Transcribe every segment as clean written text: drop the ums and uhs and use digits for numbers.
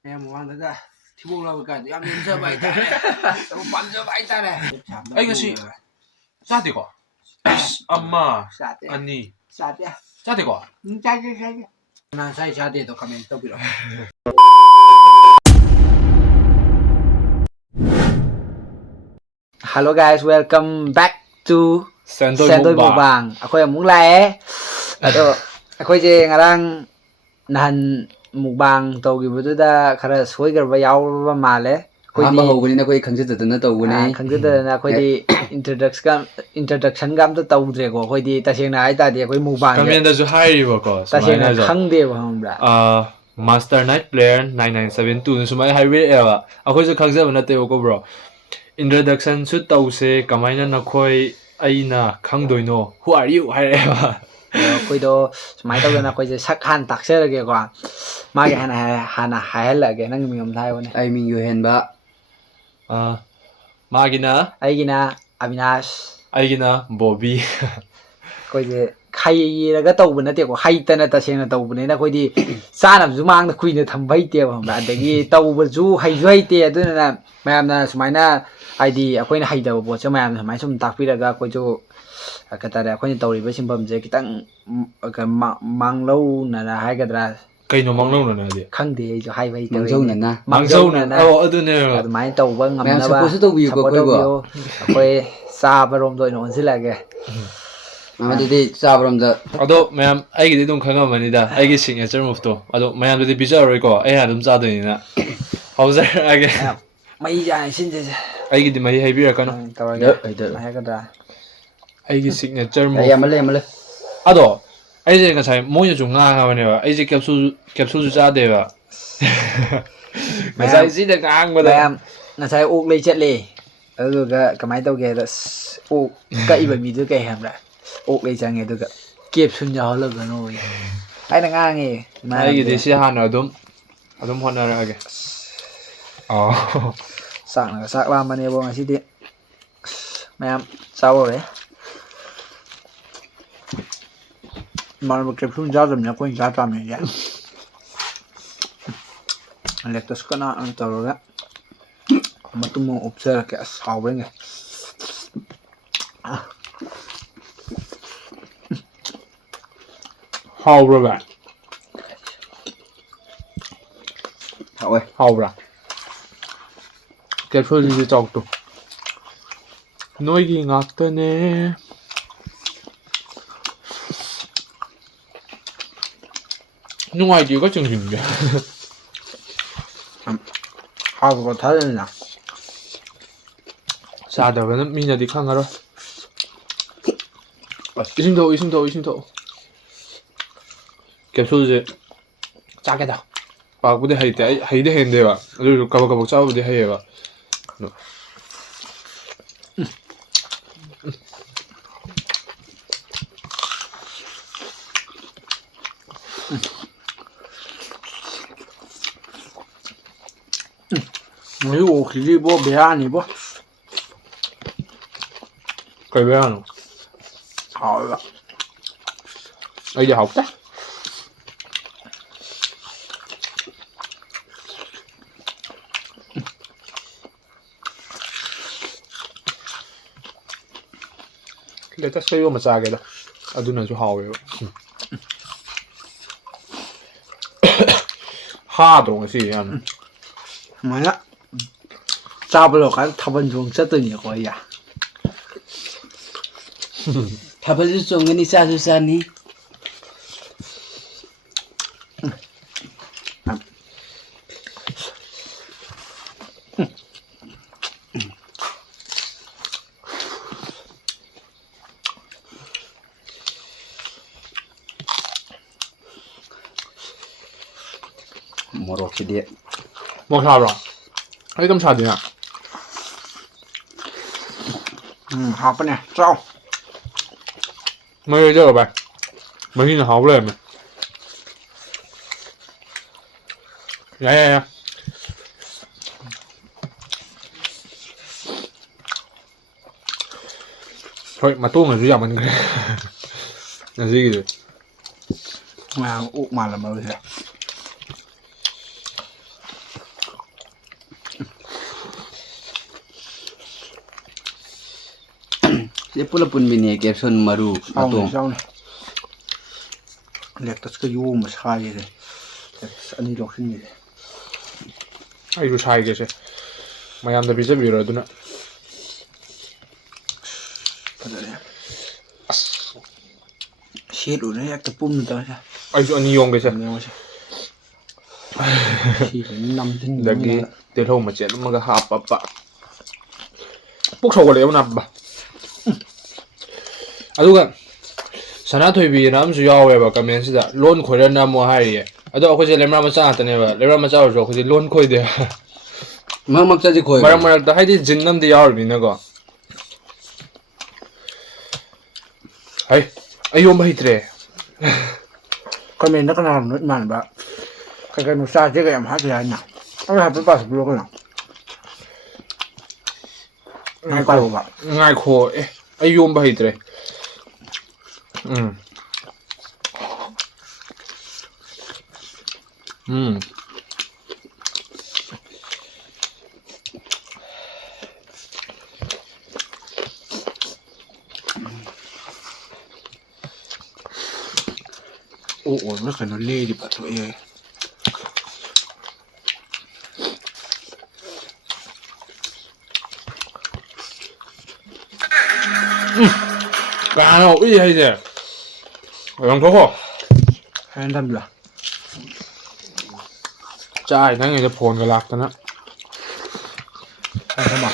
ꯃꯌꯥꯝ ꯃꯃꯥꯡꯗꯒ ꯊꯤꯕꯣꯡ ꯂꯥꯎꯕ ꯀꯥꯟꯗ ꯌꯥꯝ ꯅꯤꯡꯖꯕ ꯍꯥꯏꯇꯥꯔꯦ ꯌꯥꯝ ꯄꯥꯝꯖꯕ ꯍꯥꯏꯇꯥꯔꯦ ꯑꯩ ꯉꯁꯤ ꯆꯥꯗꯦꯀꯣ ꯑꯃ ꯑꯅꯤ ꯆꯥꯗꯦ ꯆꯥꯗꯦꯀꯣ ꯆꯥꯗꯦ ꯀꯅꯥ ꯉꯁꯥꯏ ꯆꯥꯗꯦꯗꯣ ꯀꯃꯦꯟ ꯇꯧꯕꯤꯔꯛꯑꯣ Hello guys, welcome back to Sendoy Mukbang. Akoy amuk lae. Ado akoy je ngarang nahan mukbang tawgibududa khara soigarba yawraba male. Hamba hawbani akoy khangjadadana tawbani. Khangjadadana akoy di introduction ga amta tawdre ko akoy di tasengna ai ta di akoy mukbang. Comment da ju hairiba ko. Tasengna khangde ba hambra. Master Night Player 9972 sumai highway eba. Akoy ju khangjaba nate ko bro. Introduction su tawse kamaina nakhoi aina khangdoino. Who are you? Haireba. Akoy do sumai tawdana akoy je sakhan takserage ko. Mage hana hailage nang mingam thai wone. Ai ming Yohenba. Magina Aigina Avinash. Aigina Bobby. Akoy je khairaga tawba nate ko haitana tasengna tawbane na akoy di sanam ju mangda kuina thamba haite ba hambra adagi tawba ju haiju haite aduna mayamna sumaina aidi akoyna haidaba poche mayamna sumai sum takpiraga akoy ju katare akoyna tawriba simbam je kitang manglau na haigadra Kaino manglau na di khangde ai ju haiba haite Mangzau na oh adune adumai tawba ngamna ba suppose tawbiyo ko koy akoy saba rom do ino onsilage Amadi sabramda ado mayam aigi dum khangamani da aigi signature move to ado mayam de bijaroi ko ai adum chadoini na hauser age mai ja sinje aigi di mai haibira kano tawage haigadra aigi signature move yamale ado ai je ngasai moya ju nga nga bane ba ai je capsule ju chade ba ngasai si da ngang ba da ngasai ok lei chatle aduga kamai tawge da ok kaiba mi du kai hamra ok lei change aduga capsule ja holaga no ai na ngange ai de si hana adum honara age sak la mane bo ngasi di mayam chawore mal bo capsule ja dam na ko ja ta me ya lectus kana an tawra matumo observe ke asawenge haubra haubra capsule ji chok to noi gi ngak ne nungai ji ko chung jing ge 하고 다르나 사다가는 미나디 칸가로 이승도 캡슐제 짜게다 바구데 하이데 했는데와 그리고 가박가박 짜부데 하이에와 이거 길이 뭐 배안이 뭐 cái bé nào hỏi bây giờ học chắc để ta xây vô mà xa cái đó à tôi nói cho hào vậy ha đồ cái gì anh 뭐야 잡으러 간 타번 좀 쳤더니 거야 Thabal songani sani Morok dia một sao rồi thấy tâm sao gì nè học nè sao mấy giờ rồi bạn mấy khi nào học lên mà dạ thôi mà tôi mà chỉ mình là gì rồi mà ụ mà là mới thế pula pun bini caption maru atong. Xong này. Lẹt tất cái vô mà sai rồi. Anh đi đọc xin gì. ꯑꯩꯁꯨ ꯁꯥꯏꯒꯦꯁꯦ ꯃꯌꯥꯝꯗ ꯄꯤꯖꯕꯤꯔꯣ ꯑꯗꯨꯅ Fazere. Shit ủa nó cái pum tới ra. ꯑꯩꯁꯨ ꯑꯅꯤ ꯌꯣꯝꯒꯦꯁꯦ ꯑꯗꯒꯤ ꯇꯤꯜꯍꯧ ꯃꯆꯦꯠ ꯑꯃꯒ ꯍꯥꯞꯄ ꯄꯨꯛ ꯁꯧꯒꯠꯂꯛꯑꯦꯕ ꯅꯥꯞꯄ ꯑꯗꯨꯒ ꯁꯅꯥꯊꯣꯏꯕꯤꯅ ꯑꯃꯁꯨ ꯌꯥꯎꯋꯦꯕ ꯀꯃꯦꯟꯁꯤꯗ ꯂꯣꯟ ꯈꯣꯏꯔꯅ ꯑꯃꯨꯛ ꯍꯥꯏꯔꯤꯌꯦ ꯑꯗꯣ ꯑꯩꯈꯣꯏꯁꯦ ꯂꯩꯃꯔꯥꯝ ꯃꯆꯥ ꯉꯥꯛꯇꯅꯦꯕ ꯂꯩꯃꯔꯥꯝ ꯃꯆꯥ ꯑꯣꯏꯔꯁꯨ ꯑꯩꯈꯣꯏꯁꯦ ꯂꯣꯟ ꯈꯣꯏꯗꯦ ꯃꯔꯛꯇꯗꯤ ꯈꯣꯏ ꯃꯔꯛ ꯃꯔꯛꯇ ꯍꯥꯏꯗꯤ ꯖꯤꯟ ꯑꯃꯗꯤ ꯌꯥꯎꯔꯤꯕꯅꯤꯅꯀꯣ ꯍꯩ ꯑꯩ ꯌꯣꯝꯕ ꯍꯩꯇ꯭ꯔꯦ Comment nó có nào nữa màn bạ. Cái nó sai chứ cái em hát thì anh nào. Nó là cái pass block nào. Ngay quay của bạn. ง่ายโคไอ้ยมไปหิตเลยỦa nó phải nó lê đi bà thôi ơi. Cá nào ý hay gì làm khó khổ Hay anh làm gì à? Trai nãy ngàyจะphồn cái lạc đó Anh làm à?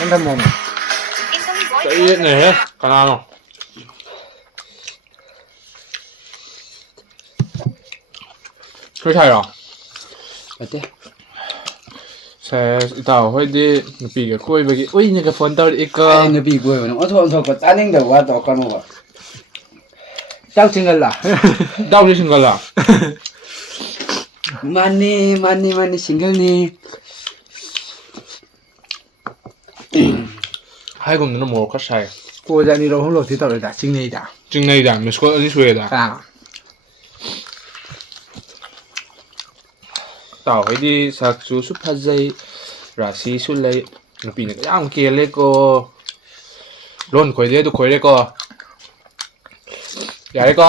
Anh làm mồm à? cái này hết cá nào khôngใช่หรอ Ate. ใช่ต่อให้ดีปีกับคุยไปกี่อุ้ยนี่กับฝนตกอีกก็ Ai na bi ko no. Otho ko taning da wa to kan wa. Cháu single à? เดาที่ชิงกันล่ะ Mani single ni. ให้ผมนั่นหมดก็ใช่ Cô ra đi đâu không lột thì tao lại đã chinh này đã. จริงในด่านมิสโก้อันนี้ช่วยด่า À. ต่อให้ดีสักสูสุภาพใจราศีสุดเลยปีนี้ก็ย่างเกลียก็ล้นข่อยเดียทุกข่อยเลยก็อย่าเลยก็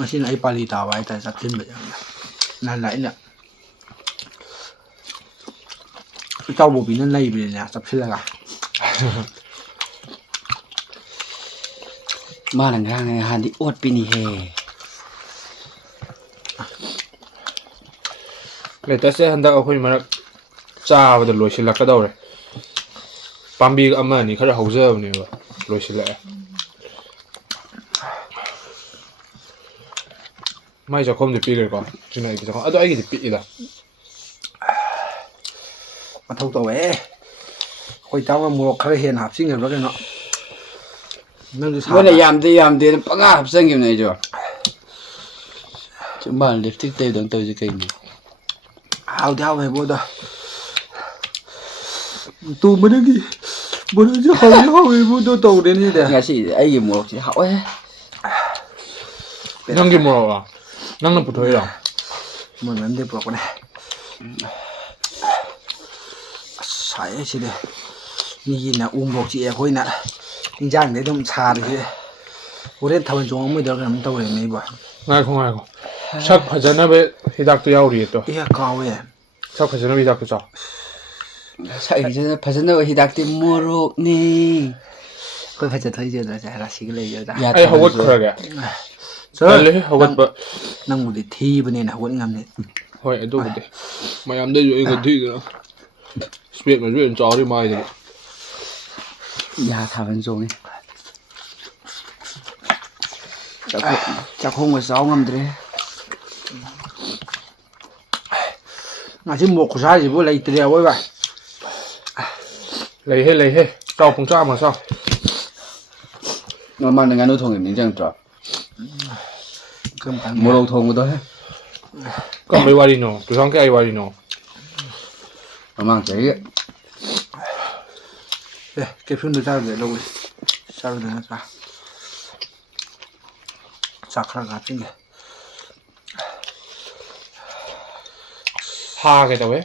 Mà xin ấy Paris tao vậy tại sao tin vậy? Nên lại nè. Tao bộ bị nó lây bị nè, sắp xưa là. Ma lang hang han di ot pini he. เลยแต่เสียหันตาเอาคุยมาจ้าว่าจะรวยชิลักก็ได้เลยปั๊มบีก็อามานี่เขาจะเฮาเจอร์นี่วะรวยชิลักไม่จะคมจะปีเลยก่อนจีน่าอีกจะคมอ่ะตัวไอ้กี่จะปีอีกละ Mà thâu tao ấy. Khôi tao mà mua khá hiền hạp sinh rồi đó cái nọ. Nâng đi sao? Wa yam de pa nga hap sang kim nei jo. Chum ba lipstick te dong tau ji kai ni. Hào theo về bố đó. Tù mới được gì? Bố đó chứ không về bố tôi tù đến như thế. Nga si ai gi mo chi hao e. นั่งกินมั้งวะนั่งนั่งปุถุยหรอ Mình vẫn tiếp tục này. Sải chứ đây. Như là một chị em khôi nè. Kinh giang đấy đông xa được chứ. Bố đến thầm xuống mới được làm tàu này mấy bữa. ง่ายคงง่ายคงชักพจนาไปฮิดักตัวยาวรีตัว Ý cao ấy. ชักพจนาฮิดักตัวจ้า Sai ji pa san no hi dak ti mo ro ni. Khôi phải chờ thấy chưa rồi chả là xí cái này rồi ta. ไอ้ฮาวเวิร์ดเคยแกนั่นเลยฮาวเวิร์ดปะ Năng một để thi bên này là vẫn ngầm này. เฮ้ยไอ้ตัวกูดิมายามได้อยู่ไอ้คนที่นะสเปียร์มันเรื่องจอที่มาเลย Ya tha van zo ni. Chắc không có sao ngâm đấy. Mà chứ một cái gì bố lấy từ đèo ấy vậy. เลยเฮ้เจ้าพงจ้ามาเศร้า Mà mà ngang no thong ni jang tra. Cơm cắn. Mo ro thong do he. ก็ไม่วารีโน่ตัวช่องแกไอ้วารีโน่ Mà mang cái. Đây, cái phun được sao để đâu rồi. Sao được nó ra. Sạc ra gạt cái này. ꯍꯥꯒꯦ ꯇꯧꯋꯦ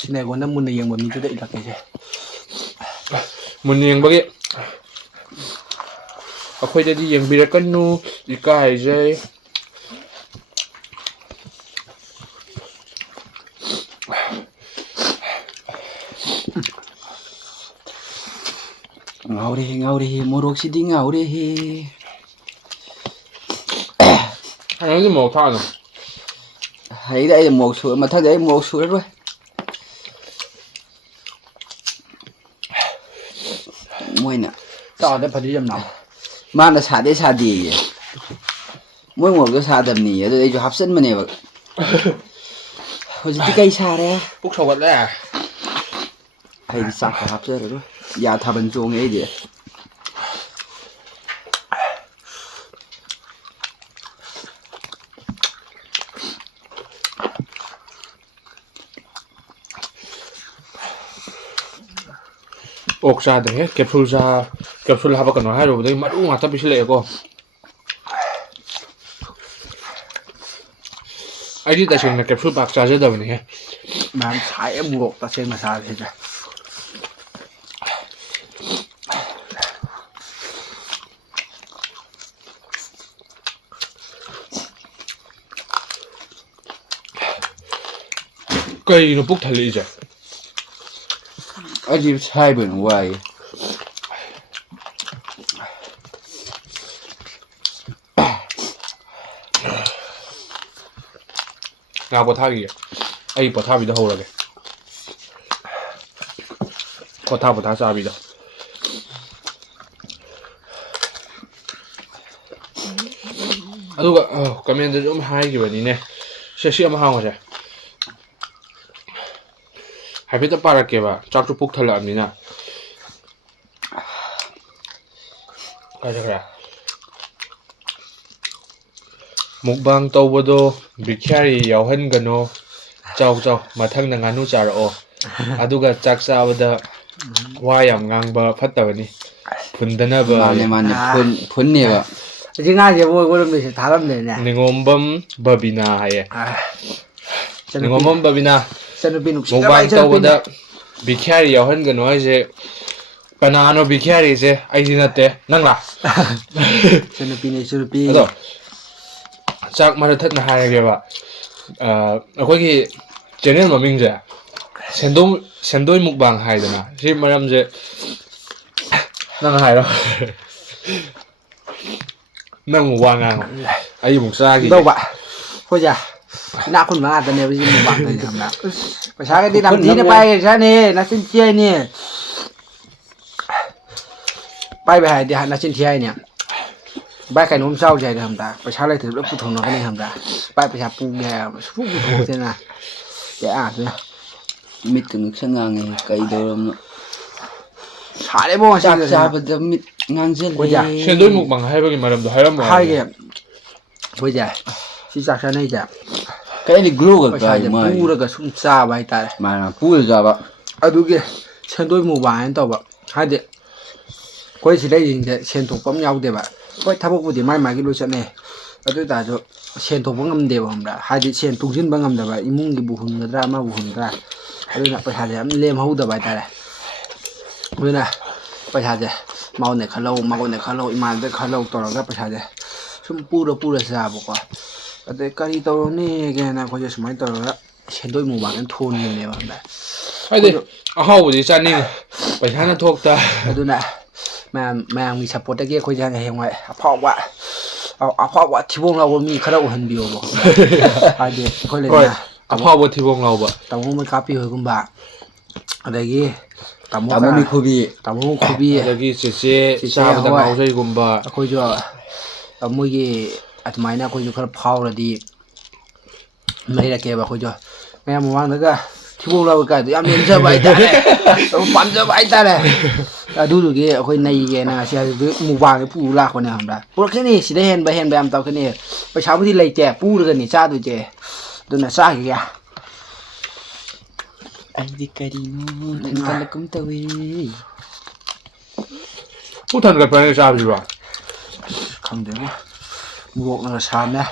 ꯁꯤꯅ ꯑꯩꯉꯣꯟꯗ ꯃꯨꯟꯅ ꯌꯦꯡꯕ ꯃꯤꯗꯨꯗ ꯏꯜꯂꯛꯀꯦꯁꯦ ꯃꯨꯟꯅ ꯌꯦꯡꯕꯒꯤ ꯑꯩꯈꯣꯏꯗꯗꯤ ꯌꯦꯡꯕꯤꯔꯛꯀꯅꯨ ꯏꯀꯥꯏꯖꯩ ngawre morok sidi ngawre he ꯅꯪꯗꯤ ꯃꯣꯔꯣꯛ ꯊꯥꯛꯑꯅꯨ hayda ay morok su mathang ay morok su rồi moina ꯆꯥꯗ ꯐꯗꯤ ꯌꯥꯝ ꯅꯥꯎ mana sade moi morok sadamni adu ai ju hapsan mane ba hojiti kai sare ꯄꯨꯛ ꯁꯧꯒꯠꯂꯦ ai di sak hapsar ro ya thaban chong ai de ꯑꯣꯛ ꯆꯥꯗ꯭ꯔꯦ capsule ꯍꯥꯞꯄꯛꯀꯅꯣ ꯍꯥꯏꯔꯨꯕꯗꯒꯤ ꯃꯔꯨ ꯉꯥꯛꯇ ꯄꯤꯁꯤꯜꯂꯛꯑꯦꯀꯣ ꯑꯩꯗꯤ ꯇꯁꯦꯡꯅ capsule ꯄꯥꯛ ꯆꯥꯖꯗꯕꯅꯤꯍꯦ ꯃꯌꯥꯝ ꯁꯥꯏꯌꯦ ꯃꯣꯔꯣꯛ ꯇꯁꯦꯡꯅ ꯆꯥꯁꯤꯗ ꯀꯩꯅꯣ ꯄꯨꯛ ꯊꯜꯂꯛꯏꯁꯦ ajib saiben wai ꯉꯥ ꯄꯣꯊꯥꯈꯤꯒꯦ ꯑꯩ ꯄꯣꯊꯥꯕꯤꯗ ꯍꯧꯔꯒꯦ ꯄꯣꯊꯥ ꯆꯥꯕꯤꯗ ꯑꯗꯨꯒ ꯀꯃꯦꯟꯗꯁꯨ ꯑꯗꯨꯝ ꯍꯥꯏꯈꯤꯕꯅꯤꯅꯦ ꯁꯤ ꯑꯃ ꯍꯥꯡꯉꯁꯦ ꯍꯥꯏꯐꯦꯠꯇ ꯄꯥꯔꯛꯀꯦꯕ ꯆꯥꯛꯁꯨ ꯄꯨꯛ ꯊꯜꯂꯛꯑꯕꯅꯤꯅ ꯈꯔ ꯃꯨꯛꯕꯥꯡ ꯇꯧꯕꯗꯣ ꯕꯤꯈ꯭ꯌꯥꯔꯤ ꯌꯥꯎꯍꯟꯒꯅꯣ ꯆꯥꯎ ꯃꯊꯪꯗ ꯉꯥꯅꯨ ꯆꯥꯔꯛꯑꯣ ꯑꯗꯨꯒ ꯆꯥꯛ ꯆꯥꯕꯗ ꯋꯥ ꯌꯥꯝ ꯉꯥꯡꯕ ꯐꯠꯇꯕꯅꯤ ꯐꯨꯟꯗꯅꯕ mane phun ne ba ꯍꯧꯖꯤꯛ ꯉꯥꯁꯦ ꯃꯣꯏ ꯑꯣꯏꯔꯝꯃꯤꯁꯦ ꯊꯥꯔꯝꯗꯦꯅꯦ ꯅꯤꯉꯣꯝꯕꯝ ꯕꯕꯤꯅꯥ ꯍꯥꯏꯌꯦ ꯅꯤꯉꯣꯝꯕꯝ ꯕꯕꯤꯅꯥ ꯏꯆꯟꯅꯨꯄꯤ ꯅꯨꯡꯁꯤꯗꯕ ꯃꯨꯛꯕꯥꯡ ꯏꯆꯟꯅꯨꯄꯤꯅ ꯇꯧꯕꯗ ꯕꯤꯈ꯭ꯌꯥꯔꯤ ꯌꯥꯎꯍꯟꯒꯅꯣ ꯍꯥꯏꯁꯦ ꯀꯅꯥꯅꯣ ꯕꯤꯈ꯭ꯌꯥꯔꯤꯁꯦ ꯑꯩꯗꯤ ꯅꯠꯇꯦ ꯅꯪꯂꯥ ꯏꯆꯟꯅꯨꯄꯤ ꯑꯗꯣ ꯆꯥꯛ ꯃꯔꯛ ꯊꯠꯅ ꯍꯥꯏꯔꯒꯦꯕ ꯑꯩꯈꯣꯏꯒꯤ ꯆꯦꯅꯦꯜ ꯃꯃꯤꯡꯁꯦ ꯁꯦꯟꯗꯣꯏ ꯃꯨꯛꯕꯥꯡ ꯍꯥꯏꯗꯅ ꯁꯤ ꯃꯔꯝꯁꯦ ꯅꯪ ꯍꯥꯏꯔꯣ ꯅꯪ ꯑꯃꯨꯛ ꯋꯥ ꯉꯥꯡꯉꯣ ꯑꯩ ꯑꯃꯨꯛ ꯆꯥꯈꯤꯒꯦ ꯇꯧꯕ ꯑꯩꯈꯣꯏꯁꯦ ꯏꯅꯥꯛ ꯈꯨꯟꯕ ꯉꯥꯛꯇꯅꯦꯕ ꯁꯤ ꯃꯨꯛꯕꯥꯡꯗꯣꯏꯁꯦ ꯈꯪꯕ꯭ꯔꯥ ꯄꯩꯁꯥꯒꯗꯤ ꯌꯥꯝ ꯊꯤꯅ ꯄꯥꯏꯔꯖꯥꯠꯅꯦ ꯅꯆꯤꯟ ꯊꯤ ꯍꯥꯏꯅꯤ ꯄꯥꯏꯕ ꯍꯥꯏꯔꯗꯤ ꯅꯆꯤꯟ ꯊꯤ ꯍꯥꯏꯅꯤ ꯚꯥꯏ ꯀꯩꯅꯣꯝ ꯆꯥꯎꯁꯦ ꯍꯥꯏꯗꯤ ꯈꯪꯕ꯭ꯔꯥ ꯄꯩꯁꯥ ꯂꯩꯇ꯭ꯔꯗꯤ ꯂꯣꯏ ꯄꯨꯊꯣꯛꯅꯒꯅꯤ ꯈꯪꯕ꯭ꯔꯥ ꯚꯥꯏ ꯄꯩꯁꯥ ꯄꯨꯒꯦ ꯍꯥꯏꯔꯕ ꯁꯨꯄꯨ ꯄꯨꯊꯣꯛꯇꯦꯅ ꯀꯌꯥ mit kan ngange kai doram ꯁꯥꯔꯦꯕꯣ chak ꯉꯁꯤꯗꯤ chabada mit ngangjel ꯁꯦꯟꯗꯣꯏ ꯃꯨꯛꯕꯥꯡ ꯍꯥꯏꯕꯒꯤ ꯃꯔꯝꯗꯣ ꯍꯥꯏꯔꯝꯃꯣ ꯍꯥꯏꯒꯦ ꯑꯩꯈꯣꯏꯁꯦ ꯁꯤ ꯆꯥꯛ ꯆꯥꯅꯩꯁꯦ kai ni glow ga kai ꯄꯩꯁꯥꯁꯦ mai ꯄꯨꯔꯒ ꯁꯨꯝ ꯆꯥꯕ ꯍꯥꯏꯇꯥꯔꯦ mana pul jaba ꯑꯗꯨꯒꯤ ꯁꯦꯟꯗꯣꯏ ꯃꯨꯛꯕꯥꯡ ꯍꯥꯏꯅ ꯇꯧꯕ ꯍꯥꯏꯗꯤ ꯑꯩꯈꯣꯏ ꯁꯤꯗꯩꯁꯤꯡꯁꯦ ꯁꯦꯟ ꯊꯣꯛꯄ ꯑꯃ ꯌꯥꯎꯗꯦꯕ ꯍꯣꯏ ꯊꯕꯛꯄꯨꯗꯤ ꯃꯥꯒꯤ ꯂꯣꯏ ꯆꯠꯅꯩ ꯑꯗꯨ ꯑꯣꯏꯇꯥꯔꯁꯨ ꯁꯦꯟ ꯊꯣꯛꯄ ꯉꯝꯗꯦꯕ ꯈꯪꯕ꯭ꯔꯥ ꯍꯥꯏꯗꯤ ꯁꯦꯟ ꯇꯨꯡꯁꯤꯟꯕ ꯉꯝꯗꯕ ꯏꯃꯨꯡꯒꯤꯕꯨ ꯍꯨꯟꯒꯗ꯭ꯔꯥ ꯑꯃꯕꯨ ꯍꯨꯟꯒꯗ꯭ꯔꯥ ꯑꯗꯨꯅ ꯄꯩꯁꯥꯁꯦ ꯌꯥꯝ ꯂꯦꯝꯍꯧꯗꯕ ꯍꯥꯏꯇꯥꯔꯦ ꯑꯗꯨꯅ ꯄꯩꯁꯥꯁꯦ ꯃꯉꯣꯟꯗ ꯈꯜꯍꯧ ꯏꯃꯥꯟꯅꯕꯗ ꯈꯜꯍꯧ ꯇꯧꯔꯒ ꯄꯩꯁꯥꯁꯦ ꯁꯨꯝ ꯄꯨꯔ ꯆꯥꯕꯀꯣ ꯑꯗꯩ ꯀꯔꯤ ꯇꯧꯔꯅꯤꯒꯦꯅ ꯑꯩꯈꯣꯏꯁꯦ ꯁꯨꯃꯥꯏꯅ ꯇꯧꯔꯒ ꯁꯦꯟꯗꯣꯏ ꯃꯨꯛꯕꯥꯡꯅ ꯊꯣꯟꯈꯤꯕꯅꯦꯕ ꯈꯪꯕ꯭ꯔꯥ ꯍꯥꯏꯗꯤ ꯑꯍꯥꯎꯕꯗꯤ ꯆꯥꯅꯤꯡꯉꯤ ꯄꯩꯁꯥꯅ ꯊꯣꯛꯇ ꯑꯗꯨꯅ ꯃꯌꯥꯝꯒꯤ ꯁꯞꯄꯣꯔꯠꯇꯒꯤ ꯑꯩꯈꯣꯏꯁꯦ ꯍꯌꯦꯡꯋꯥꯏ ꯑꯐꯥꯎꯕ ꯊꯤꯕꯣꯡ ꯂꯥꯎꯕ ꯃꯤ ꯈꯔ ꯑꯣꯏꯍꯟꯕꯤꯌꯣꯕ ꯍꯥꯏꯗꯤ ꯑꯩꯈꯣꯏ ꯍꯣꯏ ꯂꯩꯗꯅ ꯑꯐꯥꯎꯕ ꯊꯤꯕꯣꯡ ꯂꯥꯎꯕ ꯇꯥꯃꯣ ꯃꯩꯀꯥꯞꯄꯤ ꯍꯣꯏꯒꯨꯝꯕ ꯑꯗꯒꯤ ꯇꯥꯃꯣ ꯈꯨꯕꯤ ꯑꯗꯒꯤ ꯆꯦꯆꯦ ꯆꯥꯕꯗ ꯍꯣꯏ ꯉꯥꯎꯖꯩꯒꯨꯝꯕ ꯑꯩꯈꯣꯏꯁꯨ ꯃꯣꯏꯒꯤ ꯑꯗꯨꯃꯥꯏꯅ ꯑꯩꯈꯣꯏꯁꯨ ꯈꯔ ꯐꯥꯎꯔꯗꯤ ꯂꯩꯔꯛꯀꯦꯕ ꯑꯩꯈꯣꯏꯁꯨ ꯃꯌꯥꯝ ꯃꯃꯥꯡꯗꯒ ꯊꯤꯕꯣꯡ ꯂꯥꯎꯕ ꯀꯥꯏꯗꯣ ꯌꯥꯝ ꯂꯦꯝꯖꯕ ꯍꯥꯏꯇꯥꯔꯦ ꯄꯥꯝꯖꯕ ꯍꯥꯏꯇꯥꯔꯦ ꯑꯗꯨꯗꯨꯒꯤ ꯑꯩꯈꯣই ꯅꯩꯒꯦꯅ ꯉꯁꯤ ꯍꯧꯖꯤꯛ ꯃꯨꯛꯕꯥꯡꯁꯦ ꯄꯨꯔ ꯂꯥꯛꯄꯅꯦ ꯈꯪꯕ꯭ꯔꯥ ꯄꯨꯔꯛꯈꯤꯅꯤ ꯁꯤꯗ ꯍꯦꯟꯕ ꯌꯥꯝ ꯇꯧꯔꯛꯀꯅꯤ ꯄꯩꯁꯥꯕꯨꯗꯤ ꯂꯩꯇꯦ ꯄꯨꯔꯒꯅꯤ ꯆꯥꯗꯣꯏꯁꯦ ꯑꯗꯨꯅ ꯆꯥꯈꯤꯒꯦ aidi karino thangalakum tawi ꯄꯨꯛ ꯊꯟꯒꯠꯄ꯭ꯔꯅꯦ ꯆꯥꯕꯁꯤꯕꯣ ꯈꯪꯗꯦꯕꯣ ꯃꯣꯔꯣꯛꯅꯒ ꯁꯥꯝꯃꯦ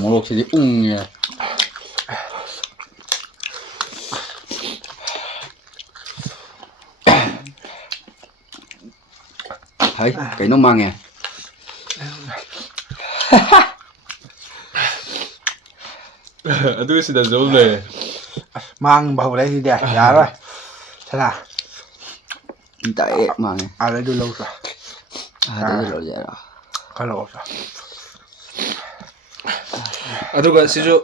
ꯃꯣꯔꯣꯛꯁꯤꯗꯤ ꯎꯪꯉꯦ ꯍꯩ ꯀꯩꯅꯣ ꯃꯥꯡꯉꯦ ꯑꯗꯨꯒ ꯁꯤꯗ ꯖꯧ ꯂꯩꯔꯦ ꯃꯥꯡꯕ ꯍꯧꯔꯦ ꯁꯤꯗꯤ ꯌꯥꯔꯣꯏ ꯁꯅꯥ ꯗꯥꯏꯔꯦꯛ ꯃꯥꯡꯉꯦ ꯑꯥꯗꯩꯗꯨ ꯂꯧꯁꯨ ꯑꯗꯩꯗ ꯂꯧꯖꯔꯣ ꯈꯔ ꯂꯧꯁꯨ ꯑꯗꯨꯒ ꯁꯤꯁꯨ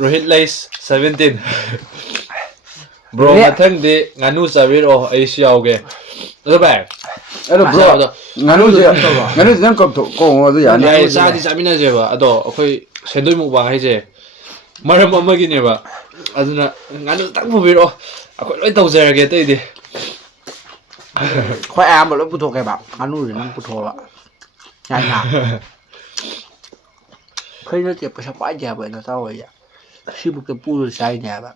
ꯔꯣꯍꯤꯠ ꯂꯩꯁ 17 ꯕ꯭ꯔꯣ ꯃꯊꯪꯗꯤ ꯉꯥꯅꯨ ꯆꯥꯕꯤꯔꯛꯑꯣ ꯑꯩꯁꯨ ꯌꯥꯎꯒꯦ ꯑꯗꯣ ꯚꯥꯏ ꯑꯗꯣ ꯕ꯭ꯔꯣ ꯉꯥꯅꯨꯗꯨ ꯉꯥꯅꯨꯁꯦ ꯅꯪ ꯇꯧꯔꯣ ꯉꯥꯅꯨꯁꯦ ꯅꯪ ꯀꯣꯡꯉꯣ ꯑꯗꯨ ꯌꯥꯅꯤ ꯌꯥꯏ ꯆꯥꯗꯤ ꯆꯥꯃꯤꯟꯅꯁꯦꯕ ꯑꯗꯣ ꯑꯩꯈꯣꯏ ꯁꯦꯟꯗꯣꯏ ꯃꯨꯛꯕꯥꯡ ꯍꯥꯏꯁꯦ ꯃꯔꯝ ꯑꯃꯒꯤꯅꯦꯕ ꯑꯗꯨꯅ ꯉꯥꯅꯨꯇꯪ ꯄꯨꯕꯤꯔꯛꯑꯣ ꯑꯩꯈꯣꯏ ꯂꯣꯏ ꯇꯧꯖꯔꯒꯦ ꯑꯇꯩꯗꯤ ꯍꯣꯏ ꯑꯌꯥꯝꯕ ꯂꯣꯏ ꯄꯨꯊꯣꯛꯀꯦꯕ ꯉꯥꯅꯨꯁꯦ ꯅꯪ ꯄꯨꯊꯣꯛꯑꯕ ꯌꯥꯏꯅ ꯑꯩꯈꯣꯏ ꯅꯠꯇꯦ ꯄꯩꯁꯥ ꯄꯥꯏꯗꯦ ꯍꯥꯏꯕ ꯅꯇꯥꯎ ꯍꯣꯏꯁꯦ ꯁꯤꯕꯨꯛꯇ ꯄꯨꯔ ꯆꯥꯏꯅꯦ ꯍꯥꯏꯕ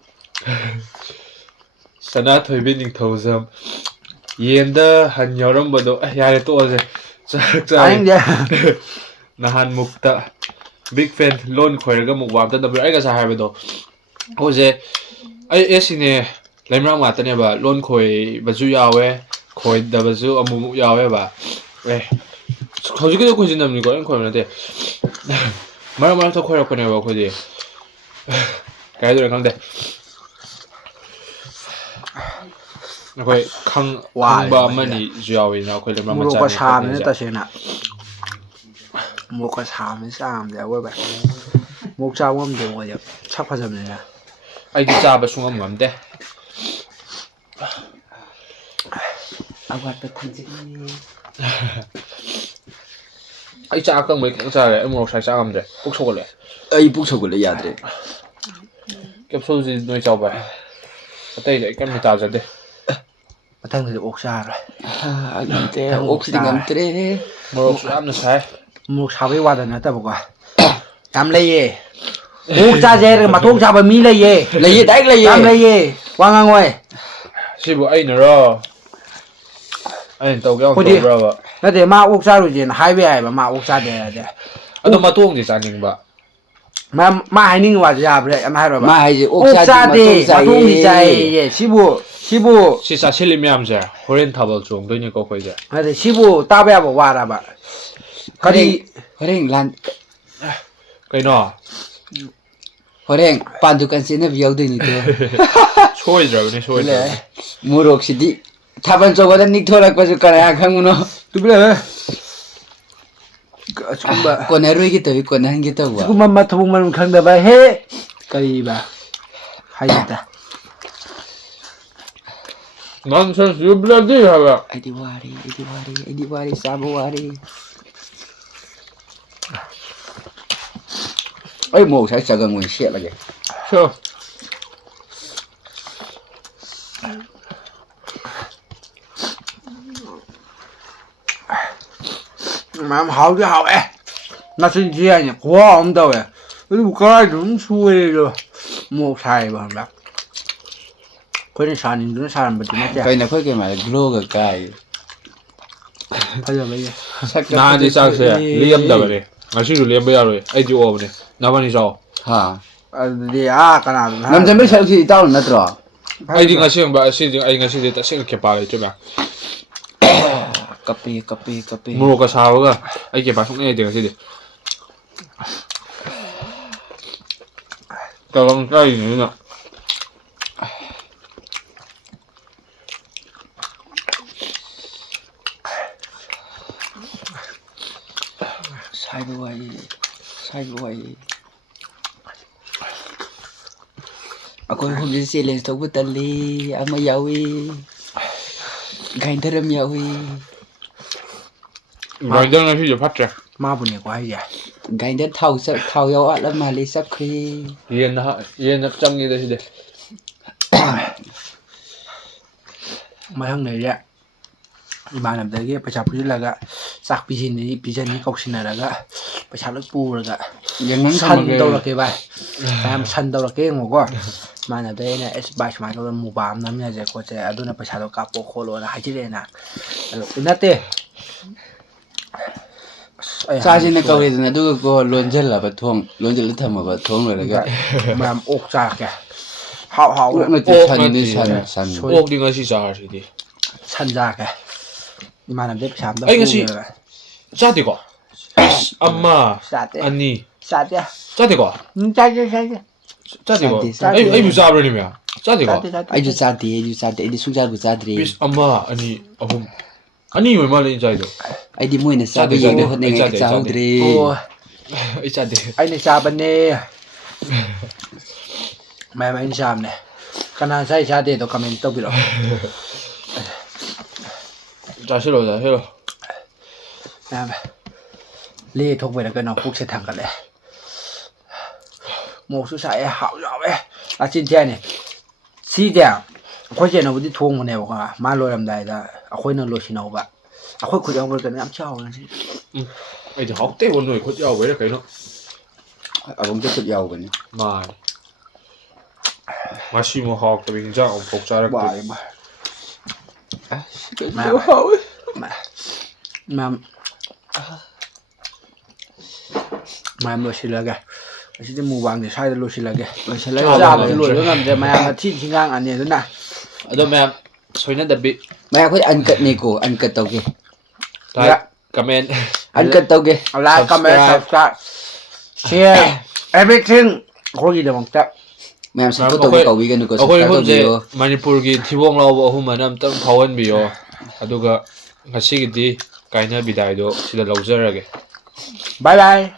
ꯁꯅꯥꯊꯣꯏꯕꯤ ꯅꯤꯡꯊꯧꯖꯝ ꯌꯦꯟꯗ ꯍꯟ ꯌꯥꯎꯔꯝꯕꯗꯣ ꯌꯥꯔꯦ ꯇꯣꯛꯑꯁꯦ ꯆꯥꯔꯦ ꯇꯥꯅꯤꯡꯗꯦ ꯅꯍꯥꯟ ꯃꯨꯛꯇ ꯕꯤꯛ ꯐꯦꯟ ꯂꯣꯟ ꯈꯣꯏꯔꯒ ꯃꯨꯛ ꯋꯥꯝꯇꯅꯕ ꯑꯩ ꯉꯁꯥꯏ ꯍꯥꯏꯕꯗꯣ ꯍꯧꯁꯦ ꯑꯩ ꯁꯤꯅꯦ ꯂꯩꯃꯔꯥꯝ ꯉꯥꯛꯇꯅꯦꯕ ꯂꯣꯟ ꯈꯣꯏꯕꯁꯨ ꯌꯥꯎꯋꯦ ꯈꯣꯏꯗꯕꯁꯨ ꯑꯃꯨꯛꯃꯨꯛ ꯌꯥꯎꯋꯦꯕ ꯍꯧꯖꯤꯛꯀꯤꯗꯣ ꯈꯣꯏꯖꯤꯟꯅꯕꯅꯤꯀꯣ ꯑꯩꯅ ꯈꯣꯏꯕ ꯅꯠꯇꯦ ꯃꯔꯛ ꯃꯔꯛꯇ ꯈꯣꯏꯔꯛꯄꯅꯦꯕ ꯑꯩꯈꯣꯏꯗꯤ ꯀꯩ ꯍꯥꯏꯗꯣꯏꯅꯣ ꯈꯪꯗꯦ ꯑꯩꯈꯣꯏ ꯋꯥꯔꯦ ꯈꯪꯕ ꯑꯩꯈꯣꯏꯁꯤꯗ ꯑꯃꯅꯤꯁꯨ ꯌꯥꯎꯋꯤꯅ ꯑꯩꯈꯣꯏ ꯂꯩꯃꯔꯥꯝ ꯃꯣꯔꯣꯛꯀ ꯃꯆꯥꯅꯤ ꯁꯥꯕꯅꯤꯅ ꯈꯣꯠꯅꯤꯁꯦ ꯇꯁꯦꯡꯅ ꯃꯣꯔꯣꯛꯀ ꯁꯥꯕꯅꯤ ꯆꯥꯕꯗꯤ ꯑꯋꯣꯏꯕ ꯃꯣꯔꯣꯛ ꯆꯥꯕ ꯉꯝꯗꯦ ꯑꯩꯈꯣꯏꯁꯦ ꯁꯛ ꯐꯖꯕꯅꯤꯅ ꯑꯩꯗꯤ ꯆꯥꯕ ꯁꯨꯡꯉꯝ ꯉꯝꯗꯦ ꯑꯋꯥꯠꯄ ꯊꯝꯖꯔꯤ ꯑꯩ ꯆꯥꯛ ꯑꯀꯪꯕꯩ ꯈꯤꯇꯪ ꯆꯥꯔꯦ ꯑꯩ ꯃꯣꯔꯣꯛ ꯁꯥꯏ ꯆꯥ ꯉꯝꯗ꯭ꯔꯦ ꯄꯨꯛ ꯁꯧꯒꯠꯂꯦ ꯑꯩ ꯄꯨꯛ ꯁꯧꯒꯠꯂꯦ ꯌꯥꯗ꯭ꯔꯦ ꯀꯦꯞꯁꯨꯜꯁꯤ ꯅꯣꯏ ꯆꯥꯎ ꯚꯥꯏ ꯑꯇꯩꯗꯤ ꯑꯩ ꯀꯩꯝꯇ ꯇꯥꯖꯗꯦ ꯃꯊꯪꯗꯗꯤ ꯑꯣꯛ ꯆꯥꯔꯔꯣꯏ ꯉꯝꯗ꯭ꯔꯦ ꯃꯊꯪ ꯑꯣꯛ ꯑꯣꯛꯁꯤꯗꯤ ꯆꯥꯔꯦ ꯉꯝꯗ꯭ꯔꯦ ꯃꯣꯔꯣꯛꯁꯨ ꯌꯥꯝꯅ ꯁꯥꯏ ꯃꯣꯔꯣꯛ ꯁꯥꯕꯩ ꯋꯥꯗ ꯅꯠꯇꯕꯀꯣ ꯌꯥꯝ ꯂꯩꯌꯦ ꯑꯣꯛ ꯆꯥꯁꯦ ꯍꯥꯏꯔꯒ ꯃꯇꯣꯡ ꯆꯥꯕ ꯃꯤ ꯂꯩꯌꯦ ꯂꯩꯌꯦ ꯗꯥꯏꯔꯦꯛ ꯌꯥꯝ ꯂꯩꯌꯦ ꯋꯥ ꯉꯥꯡꯉꯣꯏ ꯁꯤꯕꯨ ꯑꯩꯅꯔꯣ ꯑꯩꯅ ꯇꯧꯒꯦ ꯌꯥꯎꯅ ꯑꯩꯈꯣꯏꯗꯤ ꯇꯧꯕ꯭ꯔꯕ ꯅꯠꯇꯦ ꯃꯥ ꯑꯣꯛ ꯆꯥꯔꯨꯁꯦꯅ ꯍꯥꯏꯕ ꯌꯥꯏꯑꯕ ꯃꯥ ꯑꯣꯛ ꯆꯥꯗꯦ ꯍꯥꯏꯔꯗꯤ ꯑꯗꯣ ꯃꯇꯣꯡꯗꯤ ꯆꯥꯅꯤꯡꯕ ꯃꯥ ꯍꯥꯏꯅꯤꯡꯉꯤ ꯋꯥꯁꯦ ꯌꯥꯕ꯭ꯔꯥ ꯌꯥꯝ ꯍꯥꯏꯔꯣꯕ ꯃꯥ ꯍꯥꯏꯁꯦ ꯑꯣꯛ ꯆꯥꯗꯦ ꯃꯇꯣꯡ ꯃꯇꯣꯡꯗꯤ ꯆꯥꯏꯌꯦ ꯆꯥꯏꯌꯦ ꯁꯤꯕꯨ ꯁꯤ ꯆꯥꯁꯤꯜꯂꯤ ꯃꯌꯥꯝꯁꯦ ꯍꯣꯔꯦꯟ ꯊꯥꯕꯜ ꯆꯣꯡꯗꯣꯏꯅꯤꯀꯣ ꯑꯩꯈꯣꯏꯁꯦ ꯑꯗꯩ ꯁꯤꯕꯨ ꯇꯥꯕ ꯌꯥꯕ ꯋꯥꯔꯕ ꯀꯔꯤ ꯍꯣꯔꯦꯟ ꯂꯥꯟ ꯀꯩꯅꯣ ꯍꯣꯔꯦꯟ ꯄꯥꯟ ꯗꯨꯀꯥꯟ ꯆꯦꯟꯅꯕ ꯌꯥꯎꯗꯣꯏꯅꯤꯗꯣ ꯁꯣꯏꯗ꯭ꯔꯕꯅꯤ ꯁꯣꯏꯗ꯭ꯔꯕꯅꯤ ꯃꯣꯔꯣꯛꯁꯤꯗꯤ ꯊꯥꯕꯜ ꯆꯣꯡꯕꯗ ꯅꯤꯛꯊꯣꯔꯛꯄꯁꯨ ꯀꯅꯥ ꯈꯪꯕꯅꯣ ꯇꯨꯃꯤꯟ ꯂꯩꯌꯨꯍꯦ ꯑꯁꯤꯒꯨꯝꯕ ꯀꯣꯟꯅꯔꯣꯏꯒꯦ ꯇꯧꯏ ꯀꯣꯟꯅꯍꯟꯒꯦ ꯇꯧꯕ ꯁꯤꯒꯨꯝꯕ ꯃꯊꯣꯡ ꯃꯔꯝ ꯈꯪꯗꯕ ꯍꯦ ꯀꯔꯤꯕ ꯍꯥꯏꯗꯦꯗ ꯅꯣꯟꯁꯦꯟꯁ ꯌꯨ ꯕ꯭ꯂꯗꯤ ꯍꯥꯏꯕ ꯑꯩꯗꯤ ꯋꯥꯔꯦ ꯑꯩꯗꯤ ꯋꯥꯔꯦ ꯑꯩꯗꯤ ꯋꯥꯔꯦ ꯆꯥꯕ ꯋꯥꯔꯦ ꯑꯩ ꯃꯣꯔꯣꯛ ꯁꯥꯏ ꯆꯒꯪ ꯑꯣꯏꯅ ꯁꯦꯠꯂꯒꯦ ꯁꯦꯠꯂꯣ ꯃꯌꯥꯝ ꯍꯥꯎꯗꯤ ꯍꯥꯎꯋꯦ ꯅꯥꯆꯤꯟ ꯊꯤ ꯍꯥꯏꯅꯤ ꯈꯨꯍꯥꯎ ꯑꯃ ꯇꯧꯋꯦ ꯑꯗꯨꯕꯨ ꯀꯔꯥꯏꯗꯅꯣꯝ ꯁꯣꯏꯔꯦꯗꯣ ꯃꯣꯔꯣꯛ ꯁꯥꯏꯌꯦꯕ ꯈꯪꯕ꯭ꯔꯥ ꯑꯩꯈꯣꯏꯅ ꯁꯥꯅꯤꯡꯗꯨꯅ ꯁꯥꯔꯝꯕꯗꯤ ꯅꯠꯇꯦ ꯀꯩꯅꯣ ꯑꯩꯈꯣꯏ ꯀꯩꯃꯥꯏꯅ ꯒ꯭ꯂꯣꯒ ꯀꯥꯏ ꯐꯖꯕꯩꯅꯦ ꯁꯛꯀ ꯅꯍꯥꯟꯗꯤ ꯆꯥꯛꯁꯦ ꯐꯖꯊꯣꯛꯑꯦ ꯂꯦꯝꯗꯕꯅꯦ ꯉꯁꯤꯁꯨ ꯂꯦꯝꯕ ꯌꯥꯔꯣꯏ ꯑꯩꯗꯤ ꯑꯣꯕꯅꯦ ꯅꯕꯥꯅꯤ ꯆꯥꯎ ꯍꯥ ꯑꯗꯨꯗꯤ ꯀꯅꯥꯗꯅꯣ ꯉꯝꯖꯟꯕꯩ ꯍꯥꯏꯔꯕꯅꯦ ꯁꯔꯨꯛꯁꯤ ꯏꯇꯥꯎꯅ ꯅꯠꯇ꯭ꯔꯣ ꯑꯩꯗꯤ ꯉꯁꯤꯗꯤ ꯇꯁꯦꯡꯅ ꯈꯦꯄꯥ ꯂꯩꯇ꯭ꯔꯦ ꯚꯥꯏ ꯀꯞꯄꯦ ꯃꯣꯔꯣꯛꯀ ꯁꯥꯕꯒ ꯑꯩ ꯀꯦꯄꯥ ꯁꯨꯡꯂꯩ ꯂꯩꯇꯦ ꯉꯁꯤꯗꯤ ꯀꯂꯝ ꯆꯥꯔꯤꯉꯩꯁꯤꯗ ꯁꯥꯏꯕ ꯋꯥꯏꯌꯦ ꯑꯩꯈꯣꯏ ꯑꯍꯨꯝꯁꯤ ꯆꯦꯂꯦꯟꯖ ꯇꯧꯕ ꯇꯜꯂꯤ ꯑꯃ ꯌꯥꯎꯏ ꯒ꯭ꯔꯥꯏꯟꯗꯔ ꯑꯃ ꯌꯥꯎꯏ ꯒ꯭ꯔꯥꯏꯟꯗꯔ ꯉꯁꯤꯁꯦ ꯐꯠꯇ꯭ꯔꯦ ꯃꯥꯕꯨꯅꯦꯀꯣ ꯍꯥꯏꯁꯦ ꯒ꯭ꯔꯥꯏꯟꯗꯔ ꯊꯥꯎ ꯌꯥꯎ ꯋꯥꯠꯂ ꯃꯥꯜꯂꯦ ꯆꯞꯈ꯭ꯔꯦ ꯌꯦꯟꯅ ꯆꯪꯉꯤꯗ ꯁꯤꯗꯤ ꯃꯊꯪꯗꯩꯗꯤ ꯏꯃꯥꯟꯅꯕꯗꯒꯤ ꯄꯩꯁꯥ ꯄꯨꯁꯤꯜꯂꯒ ꯆꯥꯛ ꯄꯤꯖꯅꯤ ꯀꯧꯁꯤꯟꯅꯔꯒ ꯄꯩꯁꯥ ꯂꯣꯏ ꯄꯨꯔꯒ ꯌꯦꯡꯉꯪ ꯁꯟ ꯊꯝꯃꯒꯦ ꯇꯧꯔꯛꯀꯦ ꯚꯥꯏ ꯃꯌꯥꯝ ꯁꯟ ꯇꯧꯔꯛꯀꯦ ꯌꯦꯡꯉꯣꯀꯣ ꯏꯃꯥꯟꯅꯕꯗꯩ ꯑꯩꯅ ꯑꯦꯁ ꯚꯥꯏ ꯁꯨꯃꯥꯏꯅ ꯇꯧꯗꯅ ꯃꯨꯛꯕꯥꯡ ꯑꯃ ꯅꯝꯃꯤꯟꯅꯁꯦ ꯈꯣꯠꯁꯦ ꯑꯗꯨꯅ ꯄꯩꯁꯥꯗꯣ ꯀꯥꯞꯄꯣ ꯈꯣꯠꯂꯣꯅ ꯍꯥꯏꯖꯤꯜꯂꯛꯑꯦꯅ ꯑꯗꯣ ꯅꯠꯇꯦ ꯆꯥꯁꯤꯅ ꯀꯧꯔꯦꯗꯅ ꯑꯗꯨꯒ ꯀꯣ ꯂꯣꯟꯖꯜꯂꯕ ꯊꯣꯡ ꯂꯣꯟꯖꯜꯂ ꯊꯝꯃꯕ ꯊꯣꯡ ꯂꯣꯏꯔꯒ ꯃꯌꯥꯝ ꯑꯣꯛ ꯆꯥꯔꯛꯀꯦ ꯍꯥꯎ ꯍꯥꯎ ꯑꯣꯛ ꯅꯠꯇꯦ ꯑꯣꯛ ꯁꯟꯅꯤ ꯅꯠꯇꯦ. ꯁꯟ ꯑꯣꯛꯇꯤ ꯉꯁꯤ ꯆꯥꯔꯁꯤꯗꯤ. ꯁꯟ ꯆꯥꯔꯛꯀꯦ ꯏꯃꯥꯟꯅꯕꯗꯩ ꯄꯩꯁꯥ ꯑꯝꯇ ꯑꯩ ꯉꯁꯤ ꯄꯨꯒꯦꯕ ꯆꯥꯗꯦꯀꯣ. ꯑꯃ ꯆꯥꯗꯦ ꯑꯅꯤ ꯆꯥꯗꯦ ꯆꯥꯗꯦꯀꯣ. ꯆꯥꯗꯦ ꯆꯥꯗꯦꯀꯣ. ꯆꯥꯗꯦ. ꯑꯩꯕꯨ ꯆꯥꯕ꯭ꯔꯅꯦ ꯃꯌꯥꯝ. ꯆꯥꯗꯦꯀꯣ. ꯑꯩꯁꯨ ꯆꯥꯗꯦ ꯑꯩꯗꯤ ꯁꯨꯡꯆꯥꯕꯨ ꯆꯥꯗ꯭ꯔꯤ. ꯄꯤꯁ ꯑꯃ ꯑꯅꯤ ꯑꯍꯨꯝ ꯑꯅꯤ ꯑꯣꯏ ꯃꯥꯜꯂꯦ ꯑꯩꯅ ꯆꯥꯏꯗꯣ. ꯑꯩꯗꯤ ꯃꯣꯏꯅ ꯆꯥꯕ ꯆꯥꯗꯦ ꯌꯦꯡꯅ ꯑꯩ ꯍꯣꯠꯅꯉꯥꯏ ꯆꯥꯗꯦ ꯆꯥꯍꯧꯗ꯭ꯔꯦ. ꯑꯣ ꯑꯩ ꯆꯥꯗꯦ. ꯑꯩꯅ ꯆꯥꯕꯅꯦ ꯃꯌꯥꯝ ꯑꯩꯅ ꯆꯥꯕꯅꯦ ꯀꯅꯥ ꯆꯥꯏ ꯆꯥꯗꯦꯗꯣ ꯀꯃꯦꯟ ꯇꯧꯕꯤꯔꯛꯑꯣ. ꯆꯥꯁꯤꯜꯂꯣ ꯆꯥꯁꯤꯜꯂꯣ. ꯃꯌꯥꯝ ꯂꯦ ꯊꯣꯛꯄꯩꯔ ꯀꯩꯅꯣ ꯄꯨꯛꯁꯦ ꯊꯥꯡꯒꯠꯂꯦ. ꯃꯣꯔꯣꯛꯁꯨ ꯁꯥꯏꯑꯦ ꯍꯥꯎꯁꯨ ꯍꯥꯎꯋꯦ ꯅꯆꯤꯟ ꯊꯤ ꯍꯥꯏꯅꯤ. ꯁꯤꯁꯦ ꯑꯩꯈꯣꯏ ꯆꯦꯅꯕꯨꯗꯤ ꯊꯣꯡꯕꯅꯦꯕꯀꯣ ꯃꯥ ꯂꯣꯏꯔꯝꯗꯥꯏꯗ ꯑꯩꯈꯣꯏꯅ ꯂꯣꯏꯁꯤꯟꯍꯧꯕ. ꯑꯩꯈꯣꯏ ꯈꯨꯠ ꯌꯥꯎꯕ ꯀꯩꯅꯣ ꯌꯥꯝ ꯆꯥꯎꯋꯦ ꯉꯁꯤ. ꯑꯩꯗꯤ ꯍꯥꯎꯇꯦꯕꯣ ꯅꯣꯏ ꯈꯨꯠ ꯌꯥꯎꯕꯩꯔꯥ ꯀꯩꯅꯣ. ꯑꯕꯨꯡꯒꯤ ꯈꯨꯠ ꯌꯥꯎꯕꯅꯤ. ꯃꯥꯅꯤ. ꯉꯁꯤꯃꯨꯛ ꯍꯥꯎꯇꯕ ꯍꯤꯟꯖꯥꯡ ꯑꯃꯨꯛꯐꯥꯎ ꯆꯥꯔꯛꯇ꯭ꯔꯤ. ꯀꯩꯅꯣ ꯍꯥꯎꯋꯦ. ꯃꯌꯥꯝ ꯂꯣꯏꯁꯤꯜꯂꯒꯦ ꯑꯁꯤꯗꯤ ꯃꯨꯛꯕꯥꯡꯁꯦ ꯁ꯭ꯋꯥꯏꯗ ꯂꯣꯏꯁꯤꯜꯂꯒꯦ. ꯂꯣꯏꯁꯤꯜꯂꯒ ꯆꯥꯕꯗꯤ ꯉꯝꯗ꯭ꯔꯦ. ꯂꯣꯏꯕ ꯉꯝꯗ꯭ꯔꯦ ꯃꯌꯥꯝꯅ ꯊꯤ ꯉꯥꯡꯉꯅꯤ ꯑꯗꯨꯅ. ꯑꯗꯣ ꯃꯌꯥꯝ ꯁꯣꯏꯅꯗꯕꯤ. ꯃꯌꯥꯝ ꯑꯩꯈꯣꯏ ꯑꯟꯀꯠꯅꯤꯀꯣ ꯑꯟꯀꯠ ꯇꯧꯒꯦ. ꯂꯥꯏꯛ ꯀꯃꯦꯟ ꯑꯟꯀꯠ ꯇꯧꯒꯦ. ꯂꯥꯏꯛ ꯀꯃꯦꯟ ꯁꯕꯁꯀ꯭ꯔꯥꯏꯕ ꯁꯤꯌꯔ ꯑꯦꯚ꯭ꯔꯤꯊꯤꯡ ꯑꯩꯈꯣꯏꯒꯤꯗꯃꯛꯇ. ꯃꯌꯥꯝ ꯁꯞꯄꯣꯔꯠ ꯇꯧꯕ ꯀꯥꯎꯕꯤꯒꯅꯨꯀꯣ ꯑꯩꯈꯣꯏ ꯁꯞꯁꯀ꯭ꯔꯥꯏꯕ ꯑꯍꯨꯝꯁꯦ ꯇꯧꯕꯤꯌꯣ. ꯃꯅꯤꯄꯨꯔꯒꯤ ꯊꯤꯕꯣꯡ ꯂꯥꯎꯕ ꯑꯍꯨꯝ ꯑꯅ ꯑꯝꯇꯪ ꯐꯥꯎꯍꯟꯕꯤꯌꯣ. ꯑꯗꯨꯒ ꯉꯁꯤꯒꯤꯗꯤ ꯀꯥꯏꯅ ꯕꯤꯗꯥꯏꯗꯣ ꯁꯤꯗ ꯂꯧꯖꯔꯒꯦ. ꯕꯥꯏ ꯕꯥꯏ.